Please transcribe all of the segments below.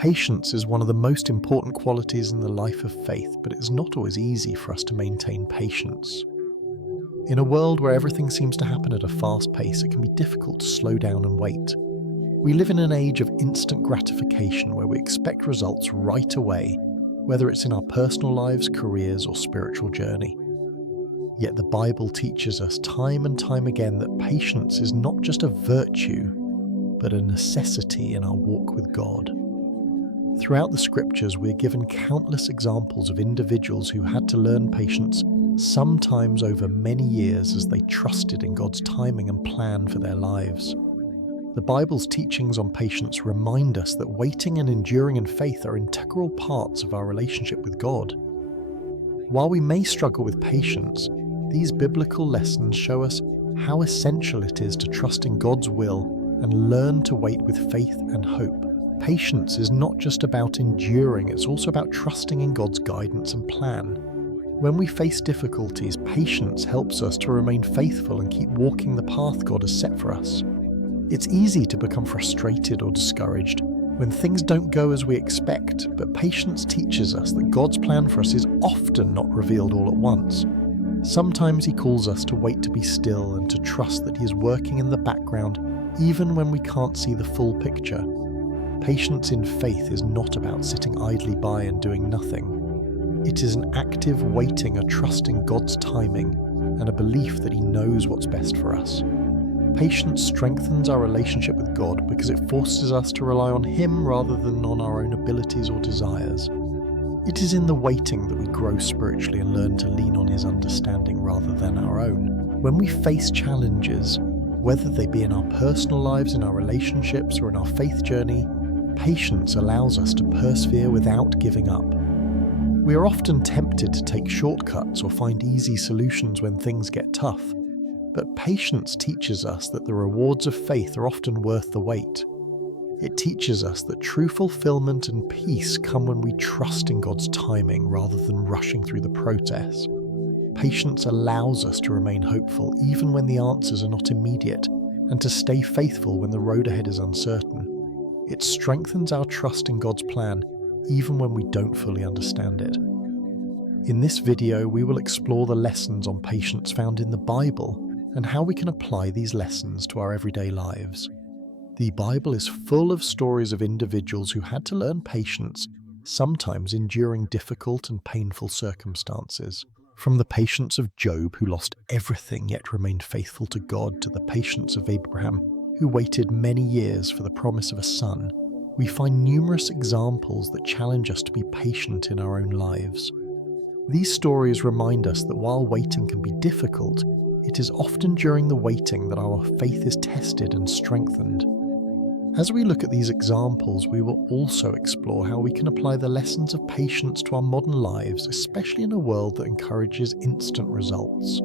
Patience is one of the most important qualities in the life of faith, but it's not always easy for us to maintain patience. In a world where everything seems to happen at a fast pace, it can be difficult to slow down and wait. We live in an age of instant gratification where we expect results right away, whether it's in our personal lives, careers, or spiritual journey. Yet the Bible teaches us time and time again that patience is not just a virtue, but a necessity in our walk with God. Throughout the scriptures, we are given countless examples of individuals who had to learn patience, sometimes over many years, as they trusted in God's timing and plan for their lives. The Bible's teachings on patience remind us that waiting and enduring in faith are integral parts of our relationship with God. While we may struggle with patience, these biblical lessons show us how essential it is to trust in God's will and learn to wait with faith and hope. Patience is not just about enduring, it's also about trusting in God's guidance and plan. When we face difficulties, patience helps us to remain faithful and keep walking the path God has set for us. It's easy to become frustrated or discouraged when things don't go as we expect, but patience teaches us that God's plan for us is often not revealed all at once. Sometimes He calls us to wait to be still and to trust that He is working in the background even when we can't see the full picture. Patience in faith is not about sitting idly by and doing nothing. It is an active waiting, a trust in God's timing, and a belief that He knows what's best for us. Patience strengthens our relationship with God because it forces us to rely on Him rather than on our own abilities or desires. It is in the waiting that we grow spiritually and learn to lean on His understanding rather than our own. When we face challenges, whether they be in our personal lives, in our relationships, or in our faith journey, patience allows us to persevere without giving up. We are often tempted to take shortcuts or find easy solutions when things get tough, but patience teaches us that the rewards of faith are often worth the wait. It teaches us that true fulfillment and peace come when we trust in God's timing rather than rushing through the process. Patience allows us to remain hopeful even when the answers are not immediate, and to stay faithful when the road ahead is uncertain. It strengthens our trust in God's plan, even when we don't fully understand it. In this video, we will explore the lessons on patience found in the Bible and how we can apply these lessons to our everyday lives. The Bible is full of stories of individuals who had to learn patience, sometimes enduring difficult and painful circumstances. From the patience of Job, who lost everything yet remained faithful to God, to the patience of Abraham, who waited many years for the promise of a son, we find numerous examples that challenge us to be patient in our own lives. These stories remind us that while waiting can be difficult, it is often during the waiting that our faith is tested and strengthened. As we look at these examples, we will also explore how we can apply the lessons of patience to our modern lives, especially in a world that encourages instant results.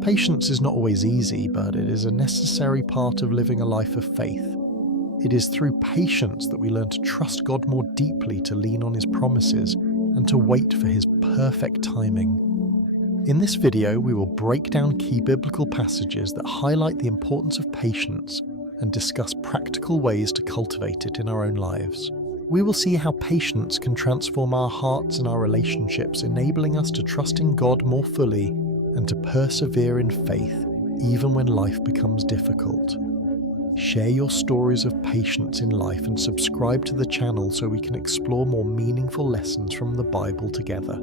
Patience is not always easy, but it is a necessary part of living a life of faith. It is through patience that we learn to trust God more deeply, to lean on His promises, and to wait for His perfect timing. In this video, we will break down key biblical passages that highlight the importance of patience and discuss practical ways to cultivate it in our own lives. We will see how patience can transform our hearts and our relationships, enabling us to trust in God more fully and to persevere in faith even when life becomes difficult. Share your stories of patience in life and subscribe to the channel so we can explore more meaningful lessons from the Bible together.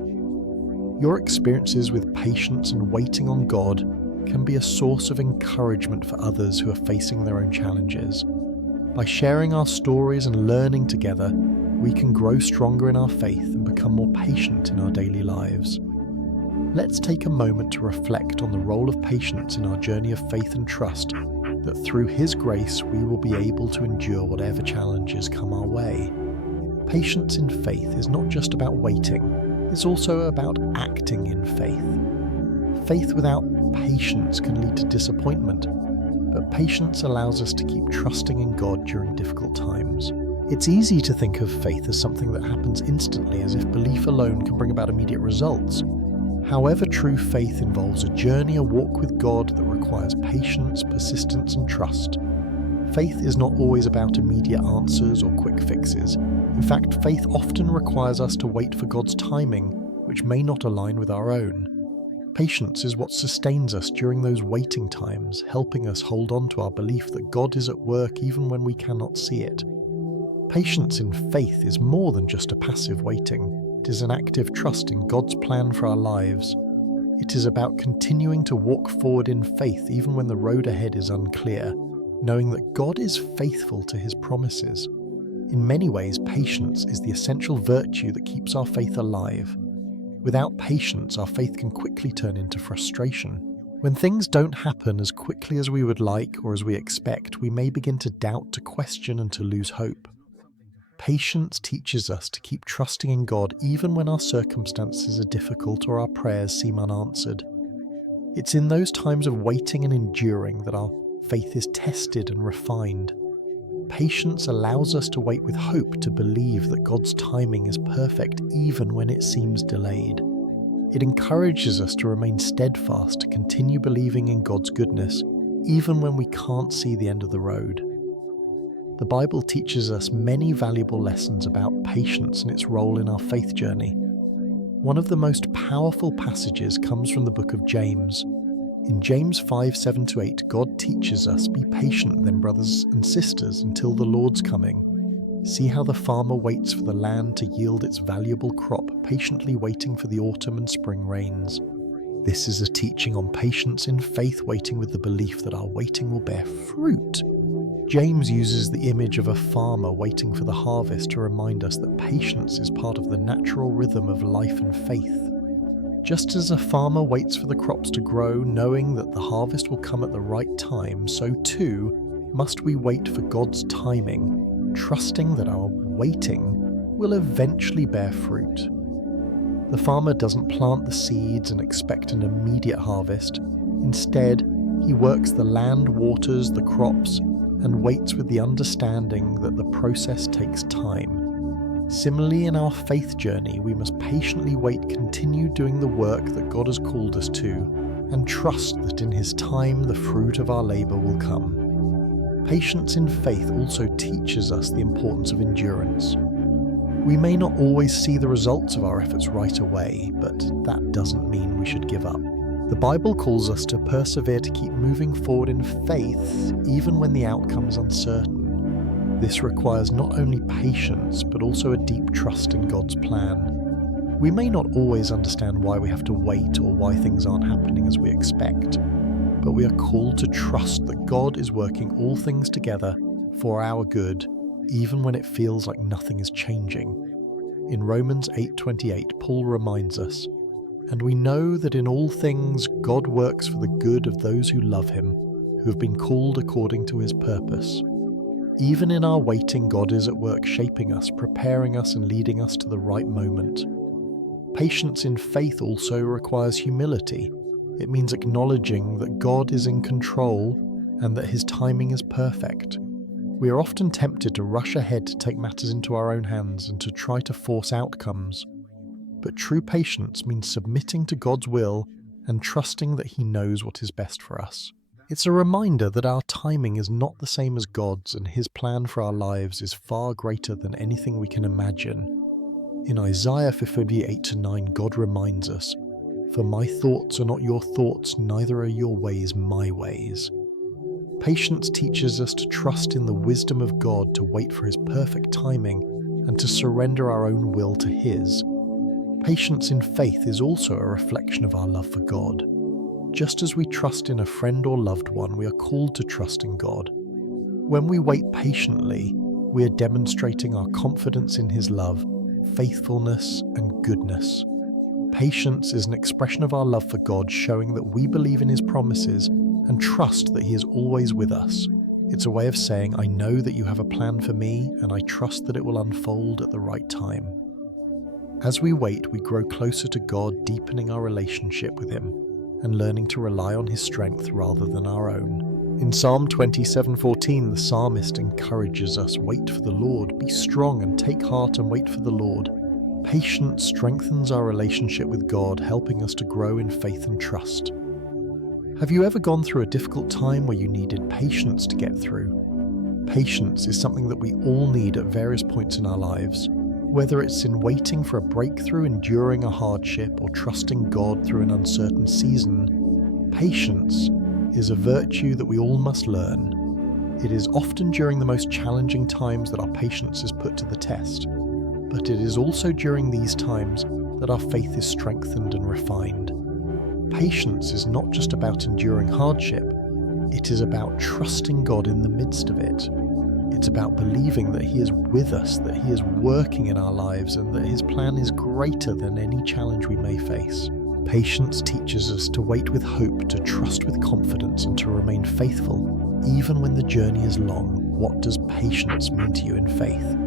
Your experiences with patience and waiting on God can be a source of encouragement for others who are facing their own challenges. By sharing our stories and learning together, we can grow stronger in our faith and become more patient in our daily lives. Let's take a moment to reflect on the role of patience in our journey of faith and trust, that through His grace we will be able to endure whatever challenges come our way. Patience in faith is not just about waiting, it's also about acting in faith. Faith without patience can lead to disappointment, but patience allows us to keep trusting in God during difficult times. It's easy to think of faith as something that happens instantly, as if belief alone can bring about immediate results. However, true faith involves a journey, a walk with God that requires patience, persistence, and trust. Faith is not always about immediate answers or quick fixes. In fact, faith often requires us to wait for God's timing, which may not align with our own. Patience is what sustains us during those waiting times, helping us hold on to our belief that God is at work even when we cannot see it. Patience in faith is more than just a passive waiting. It is an active trust in God's plan for our lives. It is about continuing to walk forward in faith even when the road ahead is unclear, knowing that God is faithful to his promises. In many ways, patience is the essential virtue that keeps our faith alive. Without patience, our faith can quickly turn into frustration. When things don't happen as quickly as we would like or as we expect, we may begin to doubt, to question, and to lose hope. Patience teaches us to keep trusting in God even when our circumstances are difficult or our prayers seem unanswered. It's in those times of waiting and enduring that our faith is tested and refined. Patience allows us to wait with hope, to believe that God's timing is perfect even when it seems delayed. It encourages us to remain steadfast, to continue believing in God's goodness even when we can't see the end of the road. The Bible teaches us many valuable lessons about patience and its role in our faith journey. One of the most powerful passages comes from the book of James. In James 5:7-8, God teaches us, "Be patient then, brothers and sisters, until the Lord's coming. See how the farmer waits for the land to yield its valuable crop, patiently waiting for the autumn and spring rains." This is a teaching on patience in faith, waiting with the belief that our waiting will bear fruit. James uses the image of a farmer waiting for the harvest to remind us that patience is part of the natural rhythm of life and faith. Just as a farmer waits for the crops to grow, knowing that the harvest will come at the right time, so too must we wait for God's timing, trusting that our waiting will eventually bear fruit. The farmer doesn't plant the seeds and expect an immediate harvest. Instead, he works the land, waters the crops, and waits with the understanding that the process takes time. Similarly, in our faith journey, we must patiently wait, continue doing the work that God has called us to, and trust that in his time the fruit of our labor will come. Patience in faith also teaches us the importance of endurance. We may not always see the results of our efforts right away, but that doesn't mean we should give up. The Bible calls us to persevere, to keep moving forward in faith, even when the outcome is uncertain. This requires not only patience, but also a deep trust in God's plan. We may not always understand why we have to wait or why things aren't happening as we expect, but we are called to trust that God is working all things together for our good, even when it feels like nothing is changing. In Romans 8:28, Paul reminds us, "And we know that in all things God works for the good of those who love him, who have been called according to his purpose." Even in our waiting, God is at work shaping us, preparing us, and leading us to the right moment. Patience in faith also requires humility. It means acknowledging that God is in control and that his timing is perfect. We are often tempted to rush ahead, to take matters into our own hands and to try to force outcomes. But true patience means submitting to God's will and trusting that he knows what is best for us. It's a reminder that our timing is not the same as God's, and his plan for our lives is far greater than anything we can imagine. In Isaiah 58-9, God reminds us, "For my thoughts are not your thoughts, neither are your ways my ways." Patience teaches us to trust in the wisdom of God, to wait for his perfect timing, and to surrender our own will to his. Patience in faith is also a reflection of our love for God. Just as we trust in a friend or loved one, we are called to trust in God. When we wait patiently, we are demonstrating our confidence in his love, faithfulness, and goodness. Patience is an expression of our love for God, showing that we believe in his promises and trust that he is always with us. It's a way of saying, "I know that you have a plan for me, and I trust that it will unfold at the right time." As we wait, we grow closer to God, deepening our relationship with him and learning to rely on his strength rather than our own. In Psalm 27:14, the psalmist encourages us, "Wait for the Lord, be strong and take heart and wait for the Lord." Patience strengthens our relationship with God, helping us to grow in faith and trust. Have you ever gone through a difficult time where you needed patience to get through? Patience is something that we all need at various points in our lives, whether it's in waiting for a breakthrough, enduring a hardship, or trusting God through an uncertain season. Patience is a virtue that we all must learn. It is often during the most challenging times that our patience is put to the test, but it is also during these times that our faith is strengthened and refined. Patience is not just about enduring hardship, it is about trusting God in the midst of it. It's about believing that He is with us, that He is working in our lives, and that His plan is greater than any challenge we may face. Patience teaches us to wait with hope, to trust with confidence, and to remain faithful, even when the journey is long. What does patience mean to you in faith?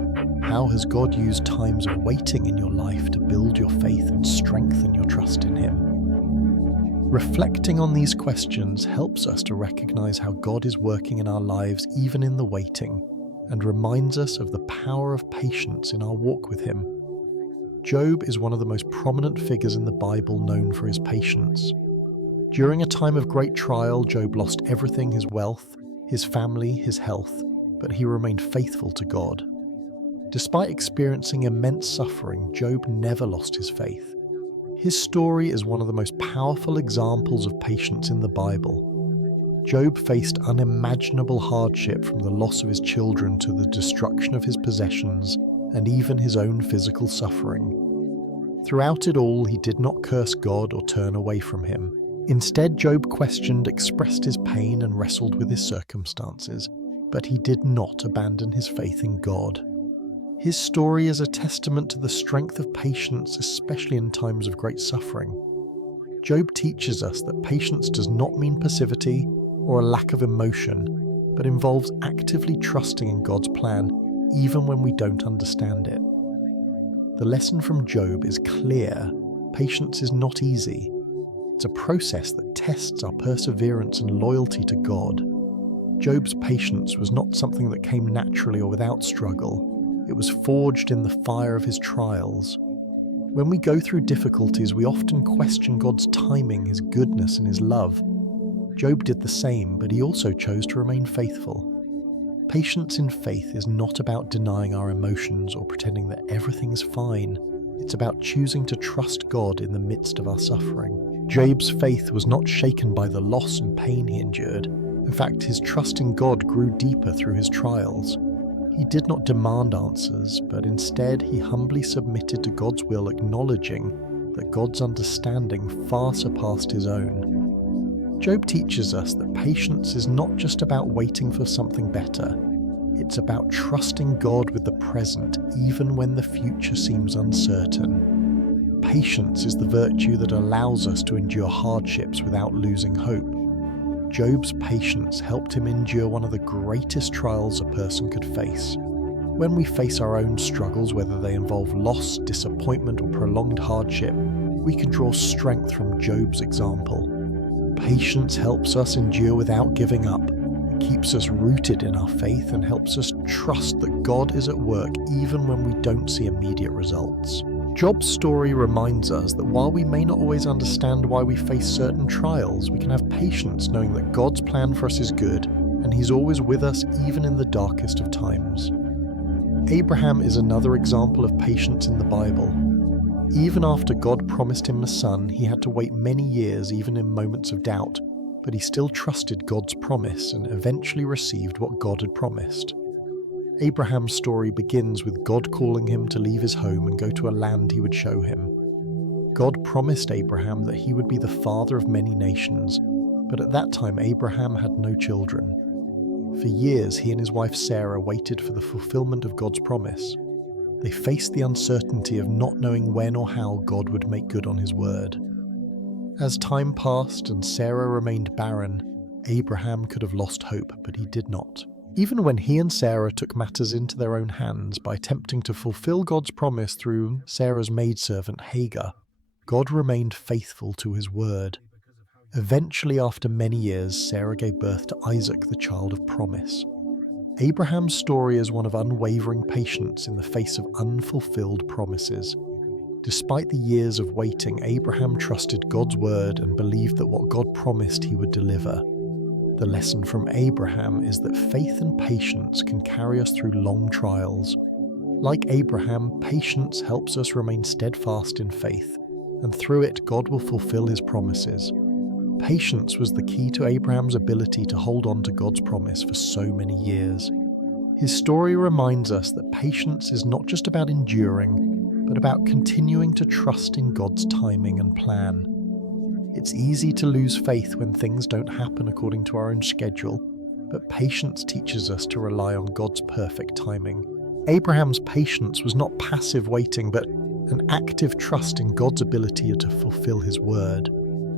How has God used times of waiting in your life to build your faith and strengthen your trust in Him? Reflecting on these questions helps us to recognize how God is working in our lives even in the waiting, and reminds us of the power of patience in our walk with Him. Job is one of the most prominent figures in the Bible known for his patience. During a time of great trial, Job lost everything: his wealth, his family, his health, but he remained faithful to God. Despite experiencing immense suffering, Job never lost his faith. His story is one of the most powerful examples of patience in the Bible. Job faced unimaginable hardship, from the loss of his children to the destruction of his possessions, and even his own physical suffering. Throughout it all, he did not curse God or turn away from Him. Instead, Job questioned, expressed his pain, and wrestled with his circumstances, but he did not abandon his faith in God. His story is a testament to the strength of patience, especially in times of great suffering. Job teaches us that patience does not mean passivity or a lack of emotion, but involves actively trusting in God's plan, even when we don't understand it. The lesson from Job is clear. Patience is not easy. It's a process that tests our perseverance and loyalty to God. Job's patience was not something that came naturally or without struggle. It was forged in the fire of his trials. When we go through difficulties, we often question God's timing, His goodness, and His love. Job did the same, but he also chose to remain faithful. Patience in faith is not about denying our emotions or pretending that everything is fine. It's about choosing to trust God in the midst of our suffering. Job's faith was not shaken by the loss and pain he endured. In fact, his trust in God grew deeper through his trials. He did not demand answers, but instead he humbly submitted to God's will, acknowledging that God's understanding far surpassed his own. Job teaches us that patience is not just about waiting for something better. It's about trusting God with the present, even when the future seems uncertain. Patience is the virtue that allows us to endure hardships without losing hope. Job's patience helped him endure one of the greatest trials a person could face. When we face our own struggles, whether they involve loss, disappointment, or prolonged hardship, we can draw strength from Job's example. Patience helps us endure without giving up. It keeps us rooted in our faith and helps us trust that God is at work even when we don't see immediate results. Job's story reminds us that while we may not always understand why we face certain trials, we can have patience knowing that God's plan for us is good, and He's always with us even in the darkest of times. Abraham is another example of patience in the Bible. Even after God promised him a son, he had to wait many years, even in moments of doubt, but he still trusted God's promise and eventually received what God had promised. Abraham's story begins with God calling him to leave his home and go to a land He would show him. God promised Abraham that he would be the father of many nations, but at that time Abraham had no children. For years, he and his wife Sarah waited for the fulfillment of God's promise. They faced the uncertainty of not knowing when or how God would make good on His word. As time passed and Sarah remained barren, Abraham could have lost hope, but he did not. Even when he and Sarah took matters into their own hands by attempting to fulfill God's promise through Sarah's maidservant Hagar, God remained faithful to His word. Eventually, after many years, Sarah gave birth to Isaac, the child of promise. Abraham's story is one of unwavering patience in the face of unfulfilled promises. Despite the years of waiting, Abraham trusted God's word and believed that what God promised He would deliver. The lesson from Abraham is that faith and patience can carry us through long trials. Like Abraham, patience helps us remain steadfast in faith, and through it God will fulfill his promises. Patience was the key to Abraham's ability to hold on to God's promise for so many years. His story reminds us that patience is not just about enduring, but about continuing to trust in God's timing and plan. It's easy to lose faith when things don't happen according to our own schedule, but patience teaches us to rely on God's perfect timing. Abraham's patience was not passive waiting, but an active trust in God's ability to fulfill his word.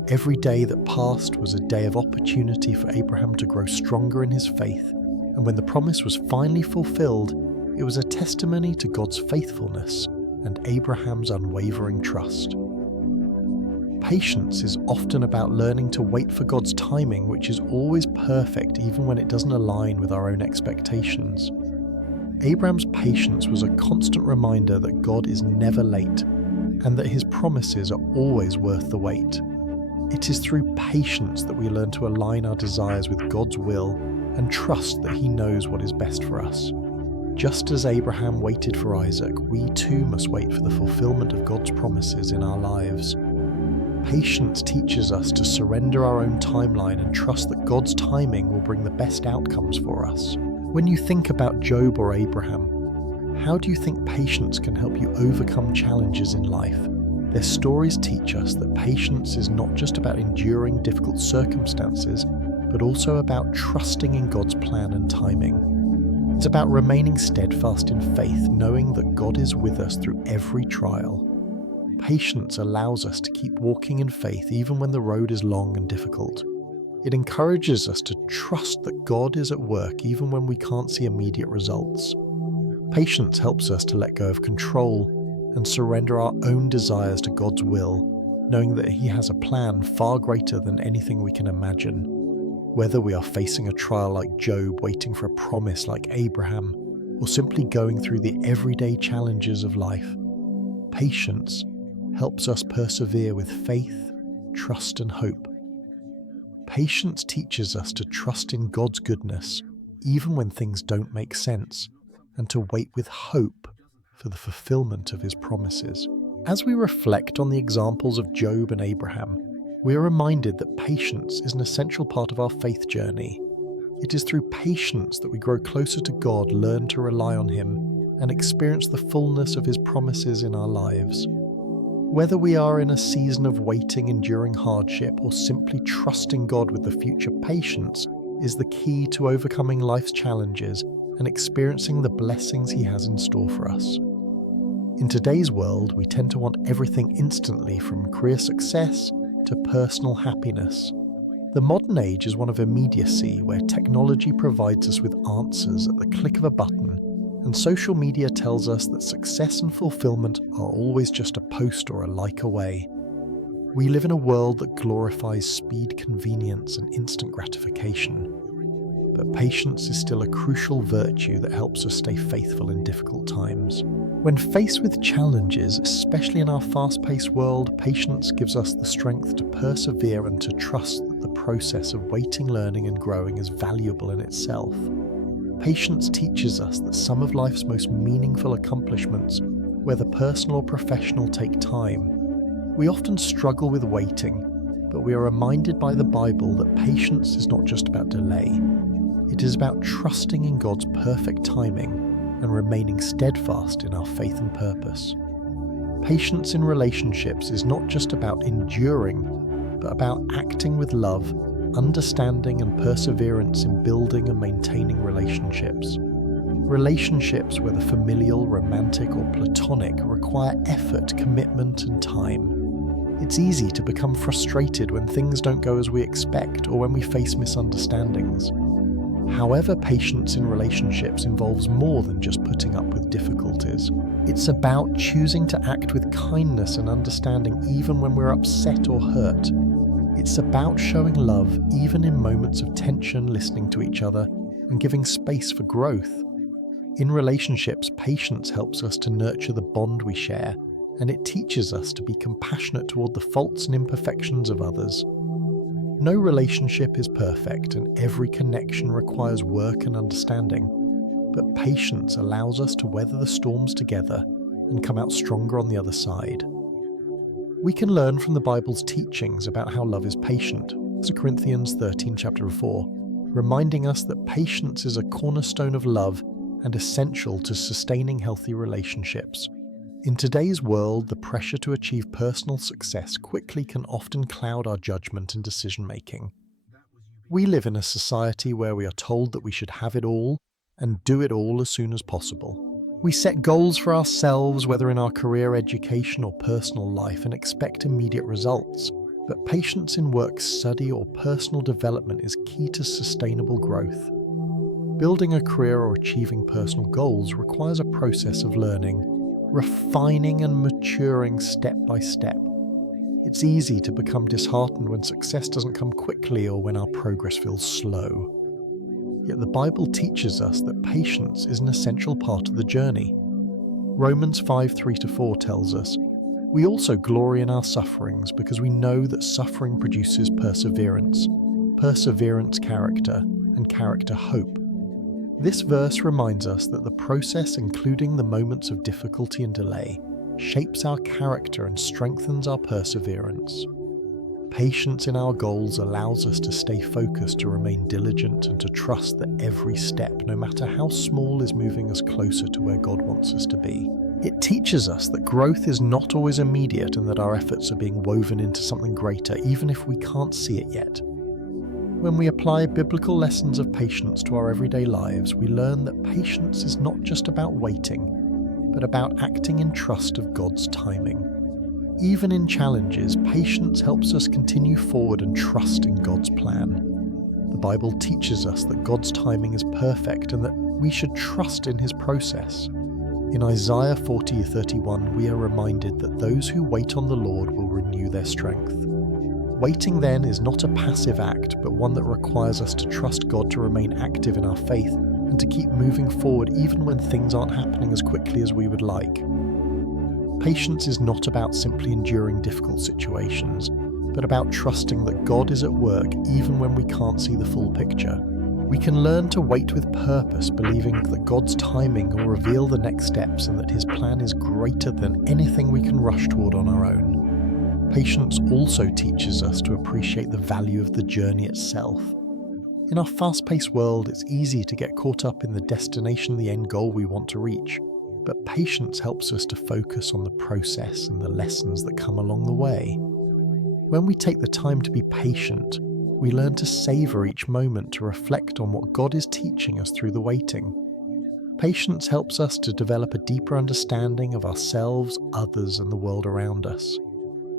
Every day that passed was a day of opportunity for Abraham to grow stronger in his faith, and when the promise was finally fulfilled, it was a testimony to God's faithfulness and Abraham's unwavering trust. Patience is often about learning to wait for God's timing, which is always perfect even when it doesn't align with our own expectations. Abraham's patience was a constant reminder that God is never late and that his promises are always worth the wait. It is through patience that we learn to align our desires with God's will and trust that he knows what is best for us. Just as Abraham waited for Isaac, we too must wait for the fulfillment of God's promises in our lives. Patience teaches us to surrender our own timeline and trust that God's timing will bring the best outcomes for us. When you think about Job or Abraham, how do you think patience can help you overcome challenges in life? Their stories teach us that patience is not just about enduring difficult circumstances, but also about trusting in God's plan and timing. It's about remaining steadfast in faith, knowing that God is with us through every trial. Patience allows us to keep walking in faith even when the road is long and difficult. It encourages us to trust that God is at work even when we can't see immediate results. Patience helps us to let go of control and surrender our own desires to God's will, knowing that He has a plan far greater than anything we can imagine. Whether we are facing a trial like Job, waiting for a promise like Abraham, or simply going through the everyday challenges of life, patience helps us persevere with faith, trust, and hope. Patience teaches us to trust in God's goodness, even when things don't make sense, and to wait with hope for the fulfillment of His promises. As we reflect on the examples of Job and Abraham, we are reminded that patience is an essential part of our faith journey. It is through patience that we grow closer to God, learn to rely on Him, and experience the fullness of His promises in our lives. Whether we are in a season of waiting, enduring hardship, or simply trusting God with the future, patience is the key to overcoming life's challenges and experiencing the blessings He has in store for us. In today's world, we tend to want everything instantly, from career success to personal happiness. The modern age is one of immediacy, where technology provides us with answers at the click of a button, and social media tells us that success and fulfillment are always just a post or a like away. We live in a world that glorifies speed, convenience, and instant gratification. But patience is still a crucial virtue that helps us stay faithful in difficult times. When faced with challenges, especially in our fast-paced world, patience gives us the strength to persevere and to trust that the process of waiting, learning, and growing is valuable in itself. Patience teaches us that some of life's most meaningful accomplishments, whether personal or professional, take time. We often struggle with waiting, but we are reminded by the Bible that patience is not just about delay. It is about trusting in God's perfect timing and remaining steadfast in our faith and purpose. Patience in relationships is not just about enduring, but about acting with love, understanding, and perseverance in building and maintaining relationships. Relationships, whether familial, romantic, or platonic, require effort, commitment, and time. It's easy to become frustrated when things don't go as we expect or when we face misunderstandings. However, patience in relationships involves more than just putting up with difficulties. It's about choosing to act with kindness and understanding even when we're upset or hurt. It's about showing love even in moments of tension, listening to each other, and giving space for growth. In relationships, patience helps us to nurture the bond we share, and it teaches us to be compassionate toward the faults and imperfections of others. No relationship is perfect, and every connection requires work and understanding. But patience allows us to weather the storms together and come out stronger on the other side. We can learn from the Bible's teachings about how love is patient. 2 Corinthians 13, chapter 4, reminding us that patience is a cornerstone of love and essential to sustaining healthy relationships. In today's world, the pressure to achieve personal success quickly can often cloud our judgment and decision-making. We live in a society where we are told that we should have it all and do it all as soon as possible. We set goals for ourselves, whether in our career, education, or personal life, and expect immediate results. But patience in work, study, or personal development is key to sustainable growth. Building a career or achieving personal goals requires a process of learning, refining, and maturing step by step. It's easy to become disheartened when success doesn't come quickly or when our progress feels slow. Yet the Bible teaches us that patience is an essential part of the journey. Romans 5:3-4 tells us, "We also glory in our sufferings because we know that suffering produces perseverance, perseverance character, and character hope." This verse reminds us that the process, including the moments of difficulty and delay, shapes our character and strengthens our perseverance. Patience in our goals allows us to stay focused, to remain diligent, and to trust that every step, no matter how small, is moving us closer to where God wants us to be. It teaches us that growth is not always immediate and that our efforts are being woven into something greater, even if we can't see it yet. When we apply biblical lessons of patience to our everyday lives, we learn that patience is not just about waiting, but about acting in trust of God's timing. Even in challenges, patience helps us continue forward and trust in God's plan. The Bible teaches us that God's timing is perfect and that we should trust in His process. In Isaiah 40:31, we are reminded that those who wait on the Lord will renew their strength. Waiting then is not a passive act, but one that requires us to trust God to remain active in our faith and to keep moving forward even when things aren't happening as quickly as we would like. Patience is not about simply enduring difficult situations, but about trusting that God is at work even when we can't see the full picture. We can learn to wait with purpose, believing that God's timing will reveal the next steps and that His plan is greater than anything we can rush toward on our own. Patience also teaches us to appreciate the value of the journey itself. In our fast-paced world, it's easy to get caught up in the destination, the end goal we want to reach. But patience helps us to focus on the process and the lessons that come along the way. When we take the time to be patient, we learn to savor each moment, to reflect on what God is teaching us through the waiting. Patience helps us to develop a deeper understanding of ourselves, others, and the world around us.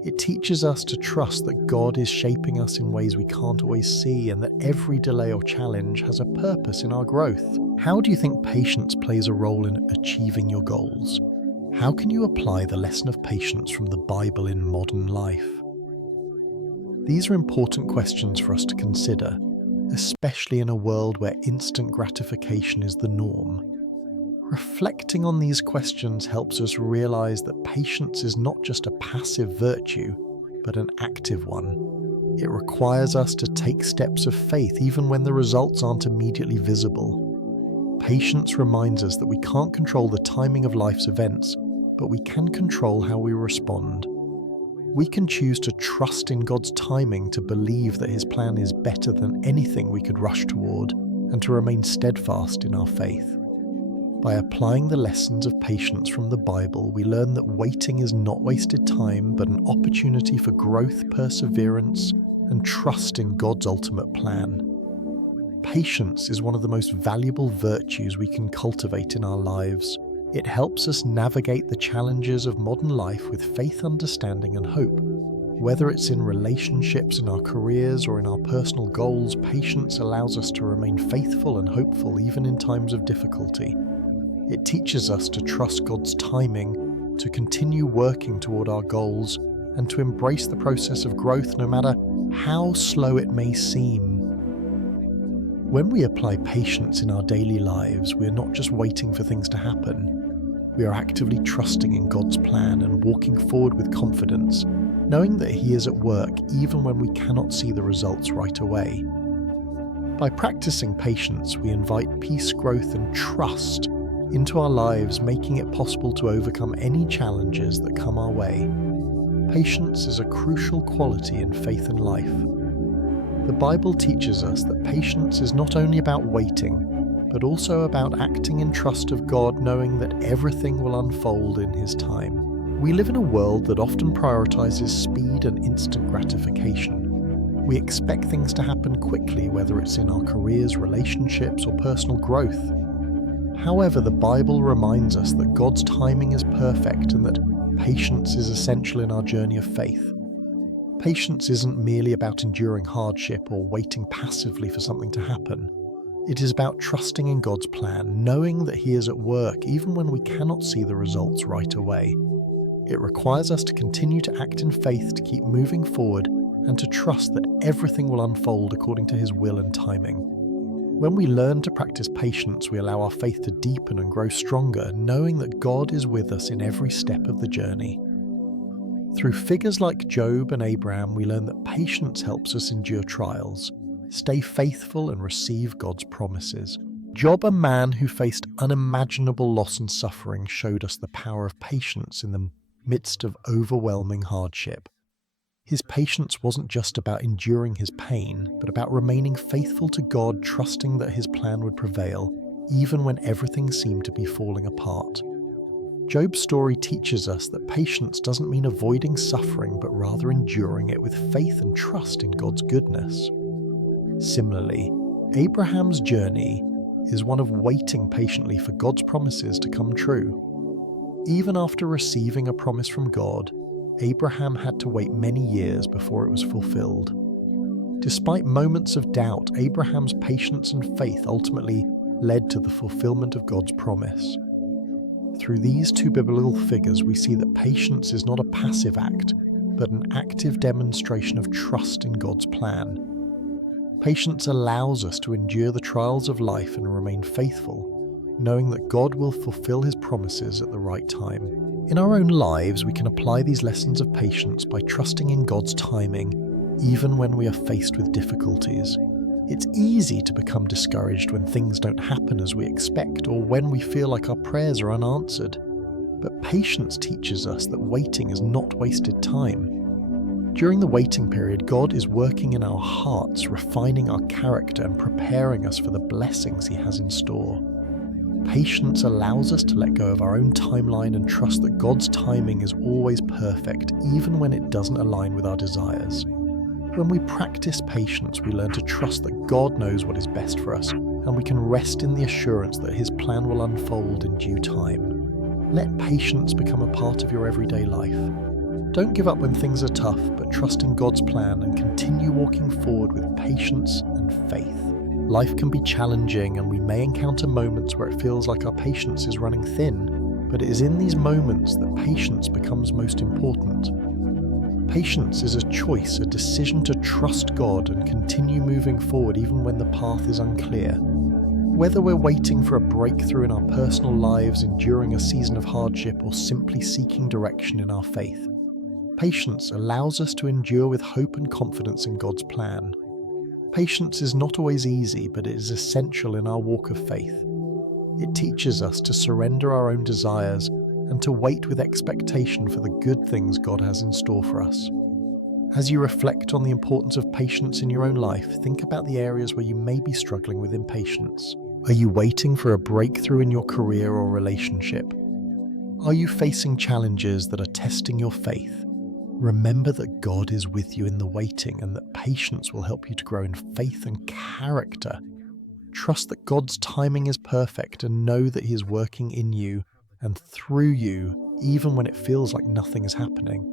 It teaches us to trust that God is shaping us in ways we can't always see, and that every delay or challenge has a purpose in our growth. How do you think patience plays a role in achieving your goals? How can you apply the lesson of patience from the Bible in modern life? These are important questions for us to consider, especially in a world where instant gratification is the norm. Reflecting on these questions helps us realize that patience is not just a passive virtue, but an active one. It requires us to take steps of faith even when the results aren't immediately visible. Patience reminds us that we can't control the timing of life's events, but we can control how we respond. We can choose to trust in God's timing, to believe that His plan is better than anything we could rush toward, and to remain steadfast in our faith. By applying the lessons of patience from the Bible, we learn that waiting is not wasted time, but an opportunity for growth, perseverance, and trust in God's ultimate plan. Patience is one of the most valuable virtues we can cultivate in our lives. It helps us navigate the challenges of modern life with faith, understanding, and hope. Whether it's in relationships, in our careers, or in our personal goals, patience allows us to remain faithful and hopeful even in times of difficulty. It teaches us to trust God's timing, to continue working toward our goals, and to embrace the process of growth no matter how slow it may seem. When we apply patience in our daily lives, we are not just waiting for things to happen. We are actively trusting in God's plan and walking forward with confidence. knowing that He is at work even when we cannot see the results right away. By practicing patience, we invite peace, growth, and trust into our lives, making it possible to overcome any challenges that come our way. Patience is a crucial quality in faith and life. The Bible teaches us that patience is not only about waiting, but also about acting in trust of God, knowing that everything will unfold in His time. We live in a world that often prioritizes speed and instant gratification. We expect things to happen quickly, whether it's in our careers, relationships, or personal growth. However, the Bible reminds us that God's timing is perfect and that patience is essential in our journey of faith. Patience isn't merely about enduring hardship or waiting passively for something to happen. It is about trusting in God's plan, knowing that He is at work even when we cannot see the results right away. It requires us to continue to act in faith, to keep moving forward, and to trust that everything will unfold according to His will and timing. When we learn to practice patience, we allow our faith to deepen and grow stronger, knowing that God is with us in every step of the journey. Through figures like Job and Abraham, we learn that patience helps us endure trials, stay faithful, and receive God's promises. Job, a man who faced unimaginable loss and suffering, showed us the power of patience in the midst of overwhelming hardship. His patience wasn't just about enduring his pain, but about remaining faithful to God, trusting that His plan would prevail, even when everything seemed to be falling apart. Job's story teaches us that patience doesn't mean avoiding suffering, but rather enduring it with faith and trust in God's goodness. Similarly, Abraham's journey is one of waiting patiently for God's promises to come true. Even after receiving a promise from God, Abraham had to wait many years before it was fulfilled. Despite moments of doubt, Abraham's patience and faith ultimately led to the fulfillment of God's promise. Through these two biblical figures, we see that patience is not a passive act, but an active demonstration of trust in God's plan. Patience allows us to endure the trials of life and remain faithful, knowing that God will fulfill His promises at the right time. In our own lives, we can apply these lessons of patience by trusting in God's timing, even when we are faced with difficulties. It's easy to become discouraged when things don't happen as we expect, or when we feel like our prayers are unanswered. But patience teaches us that waiting is not wasted time. During the waiting period, God is working in our hearts, refining our character and preparing us for the blessings He has in store. Patience allows us to let go of our own timeline and trust that God's timing is always perfect, even when it doesn't align with our desires. When we practice patience, we learn to trust that God knows what is best for us, and we can rest in the assurance that His plan will unfold in due time. Let patience become a part of your everyday life. Don't give up when things are tough, but trust in God's plan and continue walking forward with patience and faith. Life can be challenging, and we may encounter moments where it feels like our patience is running thin, but it is in these moments that patience becomes most important. Patience is a choice, a decision to trust God and continue moving forward even when the path is unclear. Whether we're waiting for a breakthrough in our personal lives, enduring a season of hardship, or simply seeking direction in our faith, patience allows us to endure with hope and confidence in God's plan. Patience is not always easy, but it is essential in our walk of faith. It teaches us to surrender our own desires and to wait with expectation for the good things God has in store for us. As you reflect on the importance of patience in your own life, think about the areas where you may be struggling with impatience. Are you waiting for a breakthrough in your career or relationship? Are you facing challenges that are testing your faith? Remember that God is with you in the waiting, and that patience will help you to grow in faith and character. Trust that God's timing is perfect, and know that He is working in you and through you, even when it feels like nothing is happening.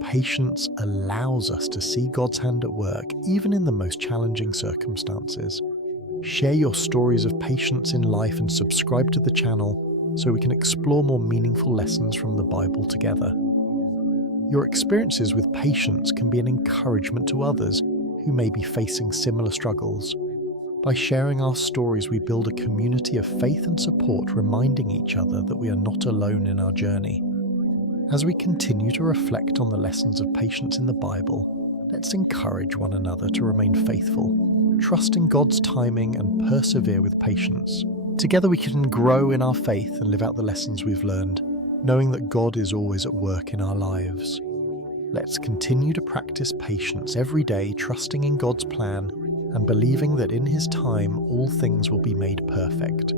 Patience allows us to see God's hand at work, even in the most challenging circumstances. Share your stories of patience in life and subscribe to the channel so we can explore more meaningful lessons from the Bible together. Your experiences with patience can be an encouragement to others who may be facing similar struggles. By sharing our stories, we build a community of faith and support, reminding each other that we are not alone in our journey. As we continue to reflect on the lessons of patience in the Bible, let's encourage one another to remain faithful, trust in God's timing and persevere with patience. Together we can grow in our faith and live out the lessons we've learned, knowing that God is always at work in our lives. Let's continue to practice patience every day, trusting in God's plan and believing that in His time all things will be made perfect.